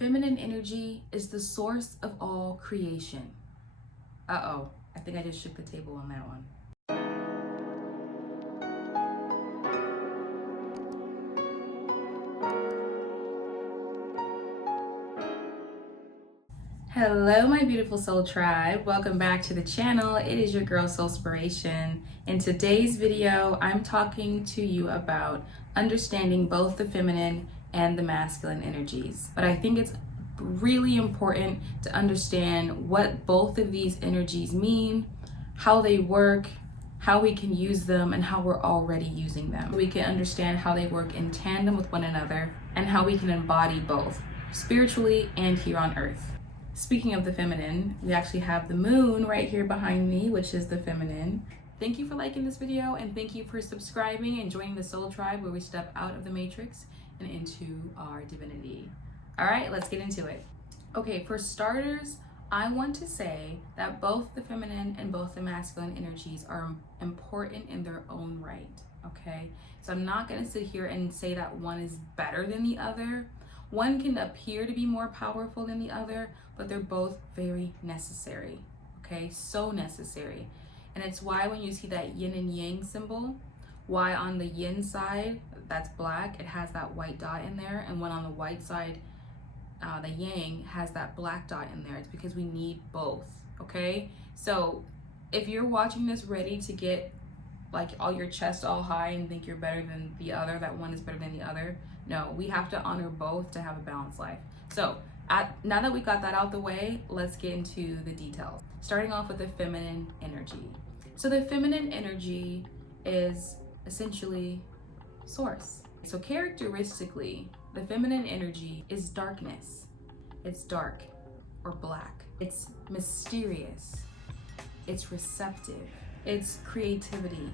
Feminine energy is the source of all creation. Uh-oh, I think I just shook the table on that one. Hello, my beautiful soul tribe. Welcome back to the channel. It is your girl Soulspiration. In today's video, I'm talking to you about understanding both the feminine and the masculine energies. But I think it's really important to understand what both of these energies mean, how they work, how we can use them, and how we're already using them. We can understand how they work in tandem with one another and how we can embody both spiritually and here on earth. Speaking of the feminine, we actually have the moon right here behind me, which is the feminine. Thank you for liking this video, and thank you for subscribing and joining the soul tribe where we step out of the matrix and into our divinity. All right, let's get into it. Okay, for starters, I want to say that both the feminine and both the masculine energies are important in their own right, okay? So I'm not gonna sit here and say that one is better than the other. One can appear to be more powerful than the other, but they're both very necessary, okay? So necessary. And it's why when you see that yin and yang symbol, why on the yin side, that's black, it has that white dot in there, and when on the white side, the yang has that black dot in there. It's because we need both, okay? So if you're watching this ready to get like all your chest all high and think you're better than the other, that one is better than the other, no, we have to honor both to have a balanced life. So now that we got that out the way, let's get into the details. Starting off with the feminine energy. So the feminine energy is essentially source. So characteristically, the feminine energy is darkness. It's dark or black. It's mysterious. It's receptive. It's creativity,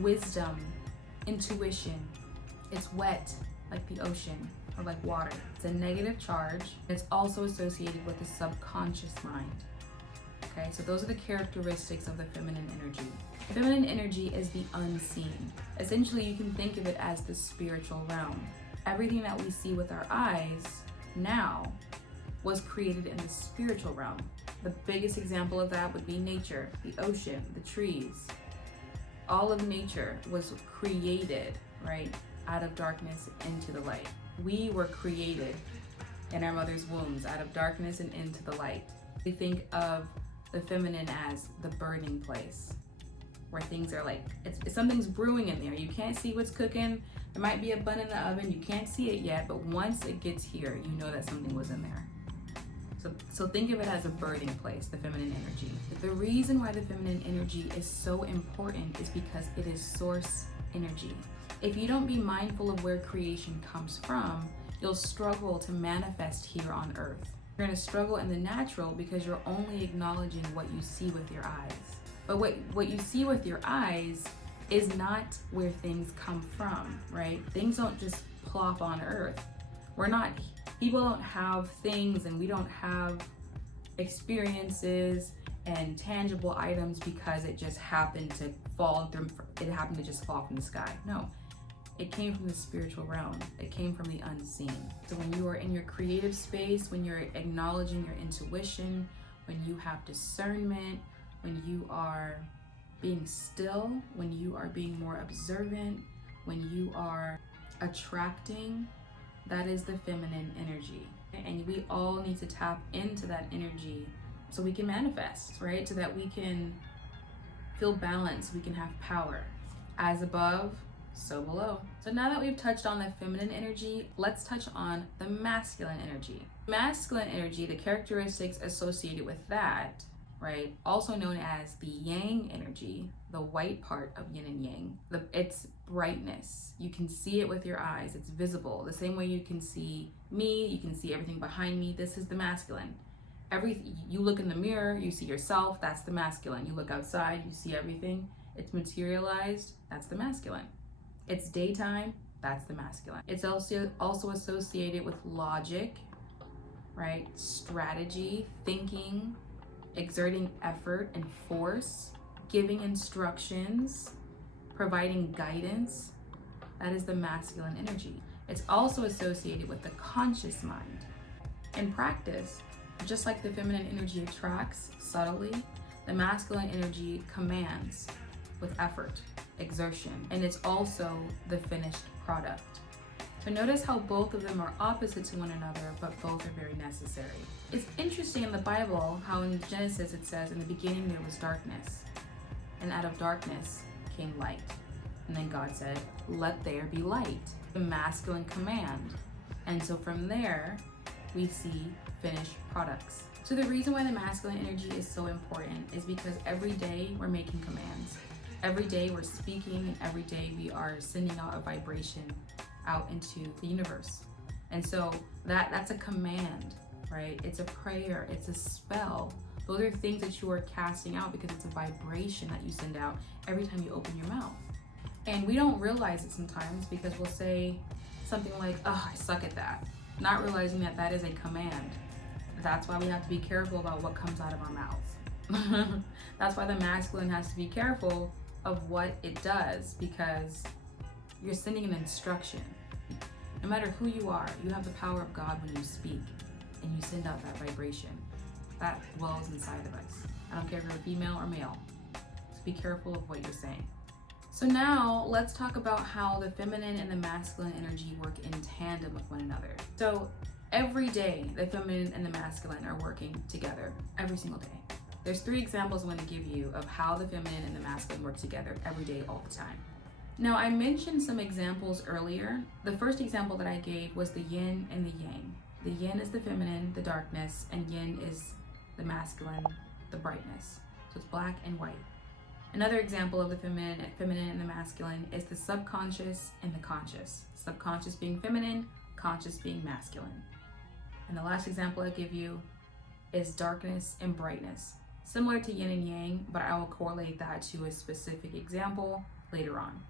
wisdom, intuition. It's wet, like the ocean, or like water. It's a negative charge. It's also associated with the subconscious mind. Okay, so those are the characteristics of the feminine energy. Feminine energy is the unseen. Essentially, you can think of it as the spiritual realm. Everything that we see with our eyes now was created in the spiritual realm. The biggest example of that would be nature, the ocean, the trees. All of nature was created, right, out of darkness into the light. We were created in our mother's wombs out of darkness and into the light. We think of the feminine as the burning place, where things are like, something's brewing in there. You can't see what's cooking. There might be a bun in the oven. You can't see it yet, but once it gets here, you know that something was in there. So think of it as a burning place, the feminine energy. The reason why the feminine energy is so important is because it is source energy. If you don't be mindful of where creation comes from, you'll struggle to manifest here on earth. You're gonna struggle in the natural because you're only acknowledging what you see with your eyes. But what you see with your eyes is not where things come from, right? Things don't just plop on earth. People don't have things, and we don't have experiences and tangible items because it just happened to fall from the sky. No, it came from the spiritual realm. It came from the unseen. So when you are in your creative space, when you're acknowledging your intuition, when you have discernment, when you are being still, when you are being more observant, when you are attracting, that is the feminine energy. And we all need to tap into that energy so we can manifest, right? So that we can feel balanced, we can have power. As above, so below. So now that we've touched on the feminine energy, let's touch on the masculine energy. Masculine energy, the characteristics associated with that, right? Also known as the yang energy, the white part of yin and yang. It's brightness. You can see it with your eyes. It's visible. The same way you can see me, you can see everything behind me. This is the masculine. You look in the mirror, you see yourself, that's the masculine. You look outside, you see everything. It's materialized, that's the masculine. It's daytime, that's the masculine. It's also associated with logic, right? Strategy, thinking, exerting effort and force, giving instructions, providing guidance. That is the masculine energy. It's also associated with the conscious mind. In practice, just like the feminine energy attracts subtly, the masculine energy commands with effort, exertion, and it's also the finished product. So notice how both of them are opposite to one another, but both are very necessary. It's interesting in the Bible how in Genesis it says, in the beginning there was darkness, and out of darkness came light. And then God said, let there be light, the masculine command. And so from there, we see finished products. So the reason why the masculine energy is so important is because every day we're making commands. Every day we're speaking, and every day we are sending out a vibration out into the universe. And so that's a command, right? It's a prayer, it's a spell. Those are things that you are casting out because it's a vibration that you send out every time you open your mouth. And we don't realize it sometimes because we'll say something like, oh, I suck at that. Not realizing that that is a command. That's why we have to be careful about what comes out of our mouth. That's why the masculine has to be careful of what it does, because you're sending an instruction. No matter who you are, you have the power of God when you speak and you send out that vibration that dwells inside of us. I don't care if you're a female or male. So be careful of what you're saying. So now let's talk about how the feminine and the masculine energy work in tandem with one another. So every day, the feminine and the masculine are working together every single day. There's 3 examples I'm going to give you of how the feminine and the masculine work together every day, all the time. Now, I mentioned some examples earlier. The first example that I gave was the yin and the yang. The yin is the feminine, the darkness, and yin is the masculine, the brightness. So it's black and white. Another example of the feminine and the masculine is the subconscious and the conscious. Subconscious being feminine, conscious being masculine. And the last example I give you is darkness and brightness. Similar to yin and yang, but I will correlate that to a specific example later on.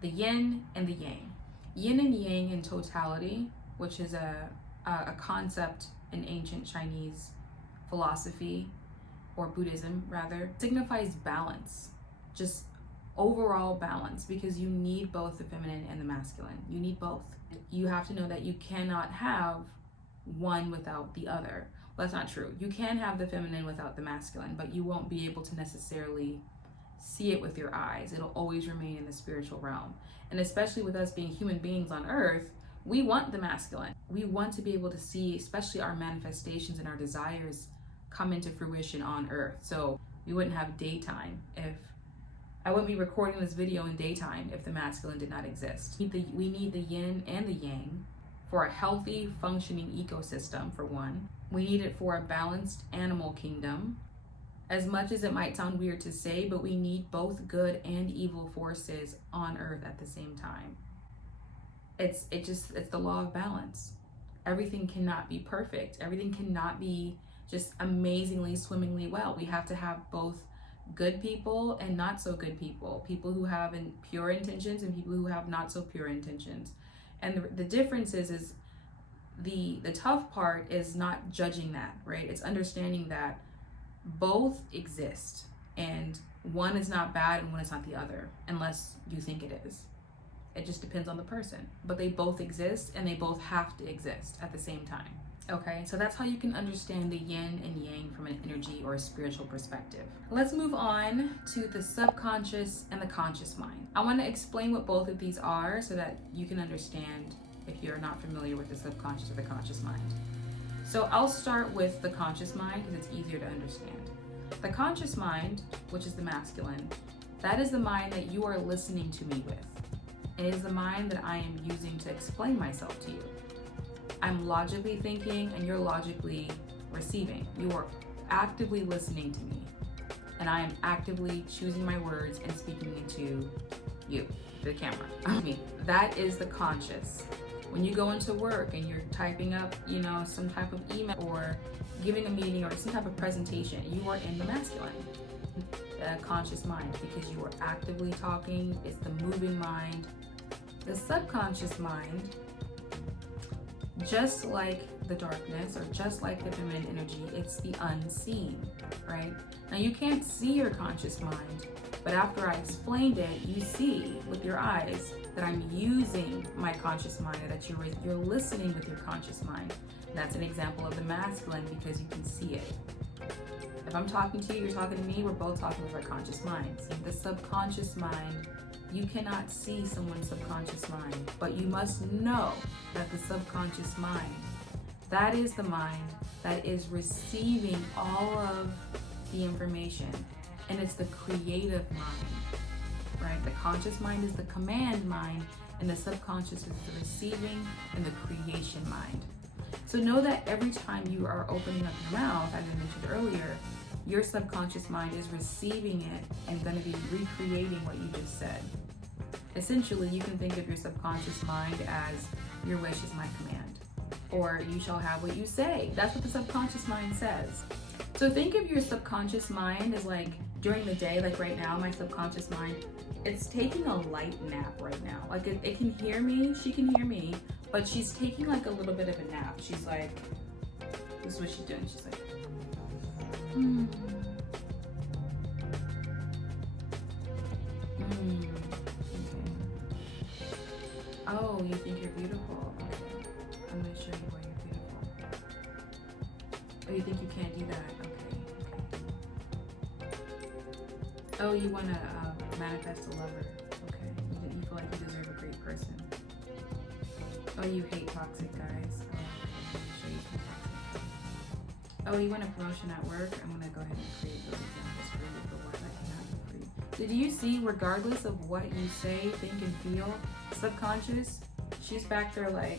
The yin and the yang. Yin and yang in totality, which is a concept in ancient Chinese philosophy, or Buddhism rather, signifies balance, just overall balance, because you need both the feminine and the masculine. You need both. You have to know that you cannot have one without the other. Well, that's not true. You can have the feminine without the masculine, but you won't be able to necessarily see it with your eyes. It'll always remain in the spiritual realm. And especially with us being human beings on earth, we want the masculine. We want to be able to see, especially our manifestations and our desires come into fruition on earth. So we wouldn't have daytime if I wouldn't be recording this video in daytime if the masculine did not exist. We need the yin and the yang for a healthy, functioning ecosystem, for one. We need it for a balanced animal kingdom. As much as it might sound weird to say, but we need both good and evil forces on earth at the same time. It's the law of balance. Everything cannot be perfect. Everything cannot be just amazingly, swimmingly well. We have to have both good people and not so good people. People who have pure intentions and people who have not so pure intentions. And the difference is the tough part is not judging that, right? It's understanding that both exist and one is not bad and one is not the other, unless you think it is. It just depends on the person. But they both exist and they both have to exist at the same time. Okay, so that's how you can understand the yin and yang from an energy or a spiritual perspective. Let's move on to the subconscious and the conscious mind. I want to explain what both of these are so that you can understand if you're not familiar with the subconscious or the conscious mind. So I'll start with the conscious mind because it's easier to understand. The conscious mind, which is the masculine, that is the mind that you are listening to me with. It is the mind that I am using to explain myself to you. I'm logically thinking and you're logically receiving. You are actively listening to me and I am actively choosing my words and speaking into you, the camera. That is the conscious. When you go into work and you're typing up, some type of email or giving a meeting or some type of presentation, you are in the masculine, conscious mind, because you are actively talking. It's the moving mind. The subconscious mind, just like the darkness or just like the feminine energy, it's the unseen, right? Now you can't see your conscious mind, but after I explained it, you see with your eyes that I'm using my conscious mind, or that you're listening with your conscious mind. And that's an example of the masculine because you can see it. If I'm talking to you, you're talking to me, we're both talking with our conscious minds. The subconscious mind, you cannot see someone's subconscious mind, but you must know that the subconscious mind, that is the mind that is receiving all of the information, and it's the creative mind, right? The conscious mind is the command mind, and the subconscious is the receiving and the creation mind. So know that every time you are opening up your mouth, as I mentioned earlier, your subconscious mind is receiving it and going to be recreating what you just said. Essentially, you can think of your subconscious mind as your wish is my command, or you shall have what you say. That's what the subconscious mind says. So think of your subconscious mind as like during the day, like right now, my subconscious mind, it's taking a light nap right now. Like it can hear me, she can hear me, but she's taking like a little bit of a nap. She's like, this is what she's doing. She's like, Okay. Oh, you think you're beautiful? Okay. I'm gonna show you why you're beautiful. Oh, you think you can't do that? Okay. Oh, you wanna manifest a lover? Okay. You feel like you deserve a great person. Oh, you hate toxic guys. Oh, okay. Let me show you some toxic. Oh, you want a promotion at work? I'm gonna go ahead and create those examples for you for what I cannot do for you. Did you see, regardless of what you say, think, and feel, subconscious, she's back there like,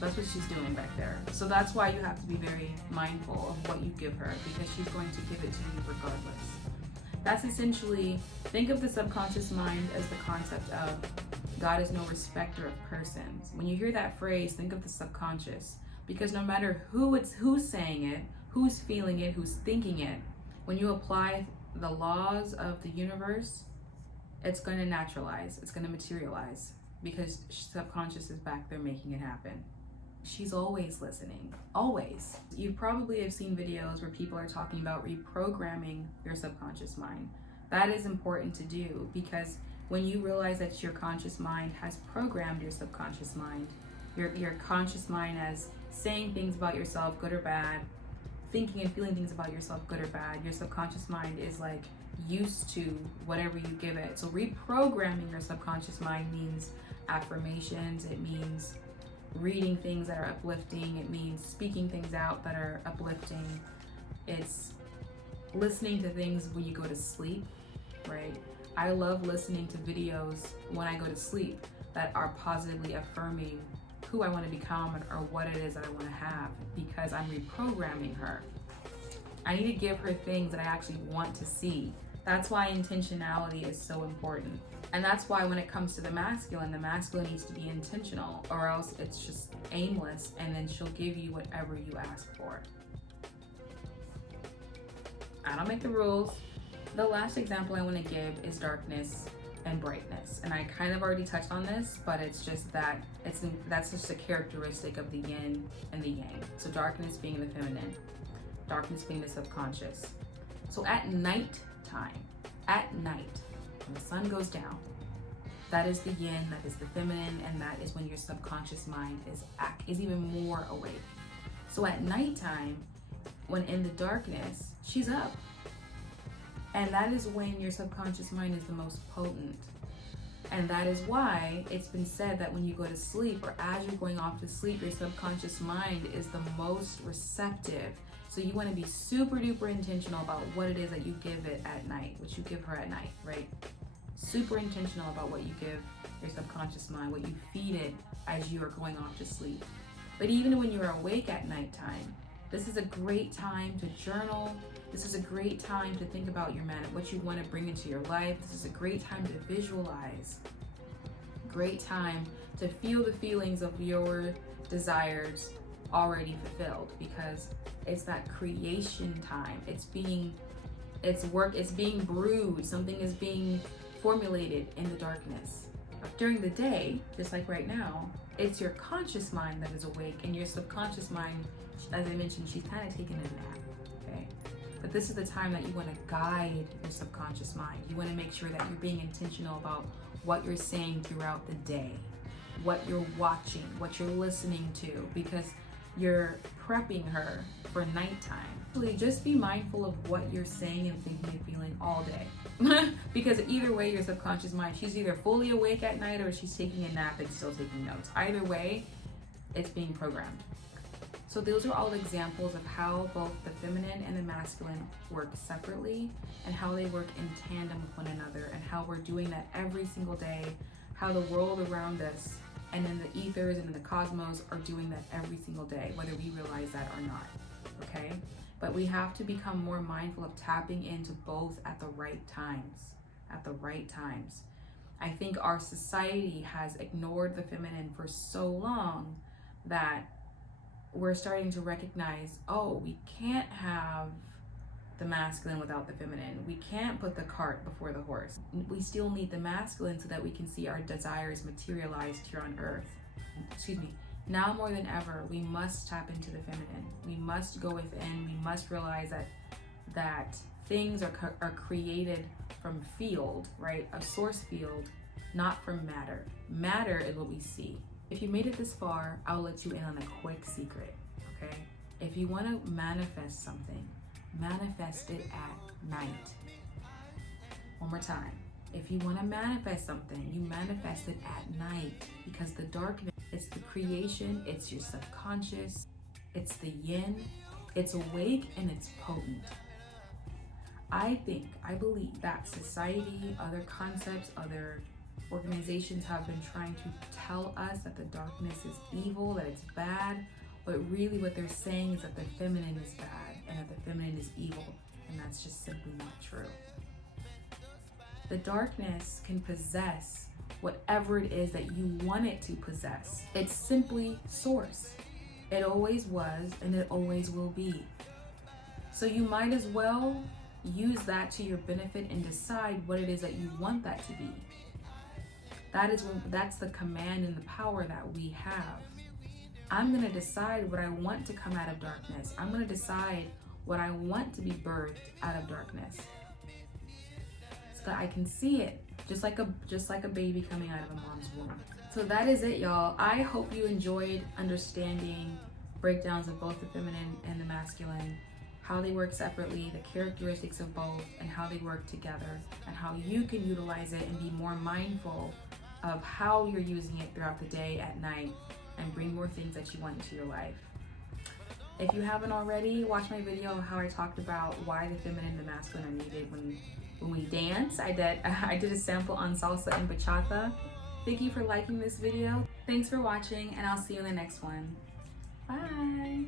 That's what she's doing back there. So that's why you have to be very mindful of what you give her, because she's going to give it to you regardless. That's essentially, think of the subconscious mind as the concept of God is no respecter of persons. When you hear that phrase, think of the subconscious, because no matter who's saying it, who's feeling it, who's thinking it, when you apply the laws of the universe, it's going to naturalize, it's going to materialize, because subconscious is back there making it happen. She's always listening, always. You probably have seen videos where people are talking about reprogramming your subconscious mind. That is important to do, because when you realize that your conscious mind has programmed your subconscious mind, your conscious mind as saying things about yourself, good or bad, thinking and feeling things about yourself, good or bad, your subconscious mind is like used to whatever you give it. So reprogramming your subconscious mind means affirmations, it means reading things that are uplifting, it means speaking things out that are uplifting, it's listening to things when you go to sleep, right? I love listening to videos when I go to sleep that are positively affirming who I want to become or what it is that I want to have, because I'm reprogramming her. I need to give her things that I actually want to see. That's why intentionality is so important. And that's why when it comes to the masculine needs to be intentional, or else it's just aimless, and then she'll give you whatever you ask for. I don't make the rules. The last example I want to give is darkness and brightness. And I kind of already touched on this, but it's just that that's just a characteristic of the yin and the yang. So darkness being the feminine, darkness being the subconscious. So at night time, when the sun goes down, that is the yin, that is the feminine, and that is when your subconscious mind is even more awake. So at nighttime, when in the darkness, she's up. And that is when your subconscious mind is the most potent. And that is why it's been said that when you go to sleep, or as you're going off to sleep, your subconscious mind is the most receptive. So you want to be super duper intentional about what it is that you give it at night, what you give her at night, right? Super intentional about what you give your subconscious mind, what you feed it as you are going off to sleep. But even when you're awake at nighttime, this is a great time to journal. This is a great time to think about what you want to bring into your life. This is a great time to visualize. Great time to feel the feelings of your desires already fulfilled, because it's that creation time. It's being brewed. Something is being formulated in the darkness. During the day, just like right now, it's your conscious mind that is awake, and your subconscious mind, as I mentioned, she's kind of taking a nap, okay? But this is the time that you want to guide your subconscious mind. You want to make sure that you're being intentional about what you're saying throughout the day, what you're watching, what you're listening to, because you're prepping her for nighttime. Just be mindful of what you're saying and thinking and feeling all day. Because either way, your subconscious mind, she's either fully awake at night or she's taking a nap and still taking notes. Either way, it's being programmed. So those are all examples of how both the feminine and the masculine work separately, and how they work in tandem with one another, and how we're doing that every single day, how the world around us and in the ethers and in the cosmos are doing that every single day, whether we realize that or not, okay? But we have to become more mindful of tapping into both at the right times, I think our society has ignored the feminine for so long that we're starting to recognize, oh, we can't have the masculine without the feminine. We can't put the cart before the horse. We still need the masculine so that we can see our desires materialized here on earth. Excuse me. Now more than ever, we must tap into the feminine. We must go within. We must realize that things are created from field, right? A source field, not from matter. Matter is what we see. If you made it this far, I'll let you in on a quick secret, okay? If you want to manifest something, manifest it at night. One more time. If you want to manifest something, you manifest it at night, because the darkness, it's the creation, it's your subconscious, it's the yin, it's awake and it's potent. I believe that society, other concepts, other organizations have been trying to tell us that the darkness is evil, that it's bad, but really what they're saying is that the feminine is bad and that the feminine is evil, and that's just simply not true. The darkness can possess whatever it is that you want it to possess. It's simply source. It always was and it always will be. So you might as well use that to your benefit and decide what it is that you want that to be. That's the command and the power that we have. I'm going to decide what I want to come out of darkness. I'm going to decide what I want to be birthed out of darkness, so that I can see it, just like a baby coming out of a mom's womb. So that is it, y'all. I hope you enjoyed understanding breakdowns of both the feminine and the masculine, how they work separately, the characteristics of both, and how they work together, and how you can utilize it and be more mindful of how you're using it throughout the day, at night, and bring more things that you want into your life. If you haven't already, watch my video on how I talked about why the feminine and the masculine are needed when we dance. I did a sample on salsa and bachata. Thank you for liking this video. Thanks for watching, and I'll see you in the next one. Bye.